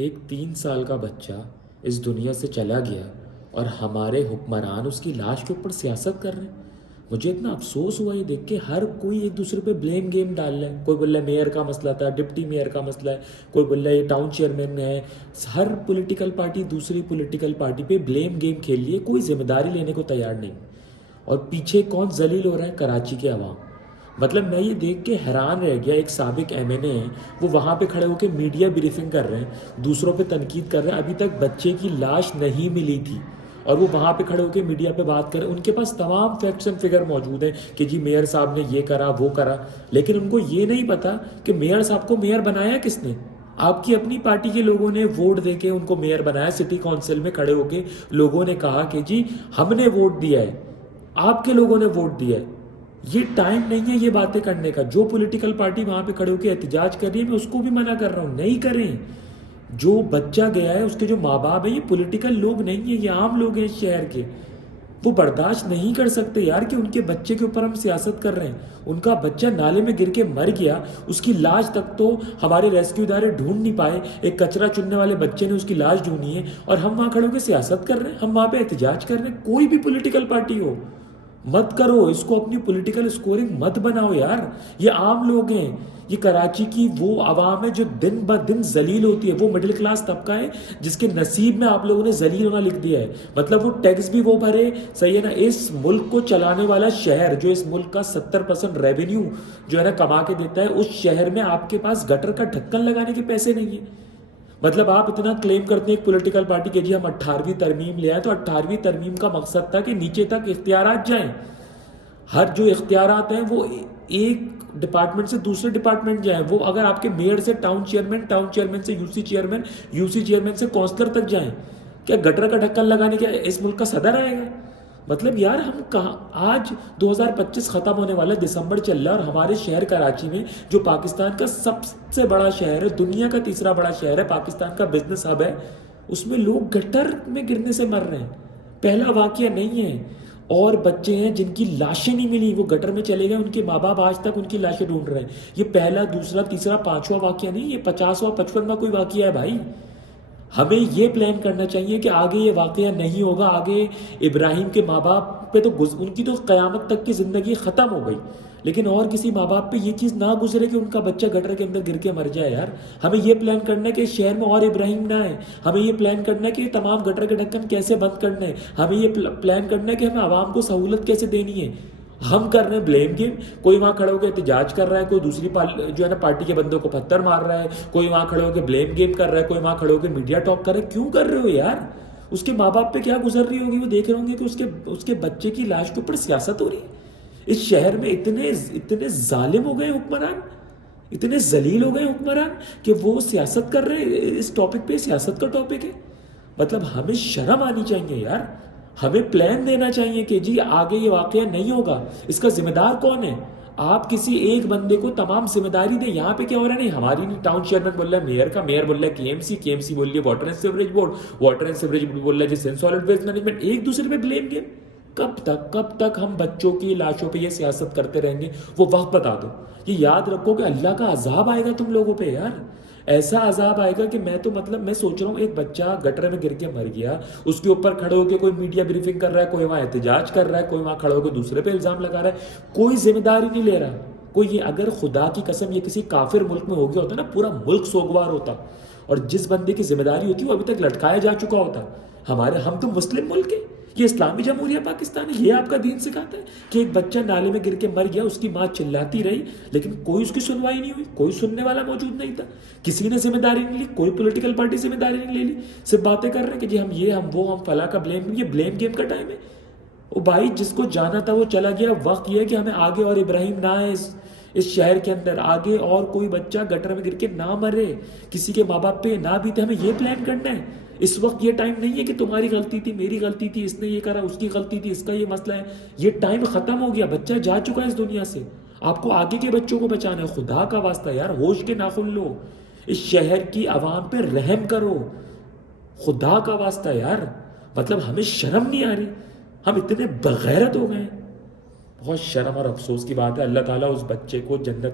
ایک 3 سال کا بچہ اس دنیا سے چلا گیا اور ہمارے حکمران اس کی لاش کے اوپر سیاست کر رہے ہیں. مجھے اتنا افسوس ہوا یہ دیکھ کے. ہر کوئی ایک دوسرے پہ بلیم گیم ڈال رہا ہے. کوئی بول رہا ہے میئر کا مسئلہ تھا, ڈپٹی میئر کا مسئلہ ہے, کوئی بول رہا ہے یہ ٹاؤن چیئرمین ہے. ہر پولیٹیکل پارٹی دوسری پولیٹیکل پارٹی پہ بلیم گیم کھیل لیے, کوئی ذمہ داری لینے کو تیار نہیں. اور پیچھے کون ذلیل ہو رہا ہے؟ کراچی کے عوام. مطلب میں یہ دیکھ کے حیران رہ گیا. ایک سابق ایم این اے ہیں, وہ وہاں پہ کھڑے ہو کے میڈیا بریفنگ کر رہے ہیں, دوسروں پہ تنقید کر رہے ہیں. ابھی تک بچے کی لاش نہیں ملی تھی اور وہ وہاں پہ کھڑے ہو کے میڈیا پہ بات کریں. ان کے پاس تمام فیکٹس اینڈ فگر موجود ہیں کہ جی میئر صاحب نے یہ کرا وہ کرا, لیکن ان کو یہ نہیں پتا کہ میئر صاحب کو میئر بنایا کس نے. آپ کی اپنی پارٹی کے لوگوں نے ووٹ دے کے ان کو میئر بنایا. سٹی کونسل میں کھڑے ہو کے لوگوں نے کہا کہ جی ہم نے ووٹ دیا ہے, آپ کے لوگوں نے ووٹ دیا ہے. یہ ٹائم نہیں ہے یہ باتیں کرنے کا. جو پولیٹیکل پارٹی وہاں پہ کھڑے ہو کے احتجاج کر رہی ہے, میں اس کو بھی منع کر رہا ہوں, نہیں کریں. جو بچہ گیا ہے اس کے جو ماں باپ ہیں, یہ پولیٹیکل لوگ نہیں ہیں, یہ عام لوگ ہیں شہر کے. وہ برداشت نہیں کر سکتے یار کہ ان کے بچے کے اوپر ہم سیاست کر رہے ہیں. ان کا بچہ نالے میں گر کے مر گیا, اس کی لاش تک تو ہمارے ریسکیو ادارے ڈھونڈ نہیں پائے. ایک کچرا چننے والے بچے نے اس کی لاش ڈھونڈی ہے اور ہم وہاں کھڑے ہو کے سیاست کر رہے ہیں, ہم وہاں پہ احتجاج کر رہے ہیں. کوئی بھی پولیٹیکل پارٹی ہو, مت کرو اس کو اپنی پولیٹیکل اسکورنگ مت بناؤ یار. یہ عام لوگ ہیں, یہ کراچی کی وہ عوام ہے جو دن بہ دن ذلیل ہوتی ہے. وہ مڈل کلاس طبقہ ہے جس کے نصیب میں آپ لوگوں نے ذلیل ہونا لکھ دیا ہے. مطلب وہ ٹیکس بھی وہ بھرے, صحیح ہے نا. اس ملک کو چلانے والا شہر جو اس ملک کا 70% ریونیو جو ہے نا کما کے دیتا ہے, اس شہر میں آپ کے پاس گٹر کا ڈھکن لگانے کے پیسے نہیں ہیں. مطلب آپ اتنا کلیم کرتے ہیں ایک پولیٹیکل پارٹی کہ جی ہم 18ویں ترمیم لے آئے, تو 18ویں ترمیم کا مقصد تھا کہ نیچے تک اختیارات جائیں. ہر جو اختیارات ہیں وہ ایک ڈپارٹمنٹ سے دوسرے ڈپارٹمنٹ جائیں. وہ اگر آپ کے میئر سے ٹاؤن چیئرمین, ٹاؤن چیئرمین سے U C chairman, U C chairman سے کونسلر تک جائیں. کیا گٹر کا ڈھکن لگانے کے اس ملک کا صدر آئے گا؟ مطلب یار ہم کہاں, آج 2025 ختم ہونے والا, دسمبر چل رہا ہے, اور ہمارے شہر کراچی میں جو پاکستان کا سب سے بڑا شہر ہے, دنیا کا تیسرا بڑا شہر ہے, پاکستان کا بزنس ہب ہے, اس میں لوگ گٹر میں گرنے سے مر رہے ہیں. پہلا واقعہ نہیں ہے. اور بچے ہیں جن کی لاشیں نہیں ملی, وہ گٹر میں چلے گئے, ان کے ماں باپ آج تک ان کی لاشیں ڈھونڈ رہے ہیں. یہ پہلا, دوسرا, تیسرا, 5واں واقعہ نہیں, یہ 50واں 55واں کوئی واقعہ ہے بھائی. ہمیں یہ پلان کرنا چاہیے کہ آگے یہ واقعہ نہیں ہوگا. آگے ابراہیم کے ماں باپ پہ تو ان کی تو قیامت تک کی زندگی ختم ہو گئی, لیکن اور کسی ماں باپ پہ یہ چیز نہ گزرے کہ ان کا بچہ گٹر کے اندر گر کے مر جائے. یار ہمیں یہ پلان کرنا ہے کہ شہر میں اور ابراہیم نہ آئے. ہمیں یہ پلان کرنا ہے کہ تمام گٹر کے ڈھکن کیسے بند کرنا ہے. ہمیں یہ پلان کرنا ہے کہ ہمیں عوام کو سہولت کیسے دینی ہے. ہم کر رہے ہیں بلیم گیم. کوئی وہاں کھڑے ہو کے احتجاج کر رہا ہے, کوئی دوسری جو ہے نا پارٹی کے بندوں کو پتھر مار رہا ہے, کوئی وہاں کھڑے ہو کے بلیم گیم کر رہا ہے, کوئی وہاں کھڑے ہو کے میڈیا ٹاک کر رہا ہے. کیوں کر رہے ہو یار؟ اس کے ماں باپ پہ کیا گزر رہی ہوگی, وہ دیکھ رہے ہوں گے کہ اس کے بچے کی لاش کے اوپر سیاست ہو رہی ہے. اس شہر میں اتنے ظالم ہو گئے حکمران, اتنے ذلیل ہو گئے حکمران کہ وہ سیاست کر رہے ہیں. اس ٹاپک پہ سیاست کا ٹاپک ہے. مطلب ہمیں شرم آنی چاہیے یار. ہمیں پلان دینا چاہیے کہ جی آگے یہ واقعہ نہیں ہوگا. اس کا ذمہ دار کون ہے؟ آپ کسی ایک بندے کو تمام ذمہ داری دیں. یہاں پہ کیا ہو رہا ہے, نہیں ہماری نہیں, ٹاؤن چیئرمین بول رہا ہے میئر کا, میئر بول رہا ہے کے ایم سی بول رہی ہے water and sewerage board, water and sewerage بول رہا ہے جی سالڈ ویسٹ مینجمنٹ. ایک دوسرے پہ بلیم گیم. کب تک ہم بچوں کی لاشوں پہ یہ سیاست کرتے رہیں گے؟ وہ وقت بتا دو. یہ یاد رکھو کہ اللہ کا عذاب آئے گا تم لوگوں پہ یار. ایسا عذاب آئے گا کہ میں سوچ رہا ہوں, ایک بچہ گٹر میں گر کے مر گیا, اس کے اوپر کھڑے ہو کے کوئی میڈیا بریفنگ کر رہا ہے, کوئی وہاں احتجاج کر رہا ہے, کوئی وہاں کھڑے ہو کے دوسرے پہ الزام لگا رہا ہے, کوئی ذمہ داری نہیں لے رہا کوئی. یہ اگر خدا کی قسم یہ کسی کافر ملک میں ہو گیا ہوتا نا, پورا ملک سوگوار ہوتا, اور جس بندے کی ذمہ داری ہوتی وہ ابھی تک لٹکایا جا چکا ہوتا. ہم تو مسلم ملک ہے, یہ اسلامی جمہوریہ پاکستان ہے. یہ آپ کا دین سکھاتا ہے کہ ایک بچہ نالے میں گر کے مر گیا, اس کی ماں چلاتی رہی, لیکن کوئی اس کی سنوائی نہیں ہوئی, کوئی سننے والا موجود نہیں تھا, کسی نے ذمہ داری نہیں لی, کوئی پولیٹیکل پارٹی ذمہ داری نہیں لے لی. صرف باتیں کر رہے ہیں کہ جی ہم وہ ہم فلاں کا بلیم. یہ بلیم گیم کا ٹائم ہے. وہ بھائی جس کو جانا تھا وہ چلا گیا. وقت یہ ہے کہ ہمیں آگے اور ابراہیم نہ آئے اس شہر کے اندر, آگے اور کوئی بچہ گٹر میں گر کے نہ مرے, کسی کے ماں باپ پہ نہ بیتے. ہمیں یہ پلان کرنا ہے. اس وقت یہ ٹائم نہیں ہے کہ تمہاری غلطی تھی, میری غلطی تھی, اس نے یہ کرا, اس کی غلطی تھی, اس کا یہ مسئلہ ہے. یہ ٹائم ختم ہو گیا. بچہ جا چکا ہے اس دنیا سے. آپ کو آگے کے بچوں کو بچانا ہے. خدا کا واسطہ یار ہوش کے ناخن لو. اس شہر کی عوام پہ رحم کرو. خدا کا واسطہ یار. مطلب ہمیں شرم نہیں آ رہی. ہم اتنے بغیرت ہو گئے. بہت شرم اور افسوس کی بات ہے. اللہ تعالیٰ اس بچے کو جنت میں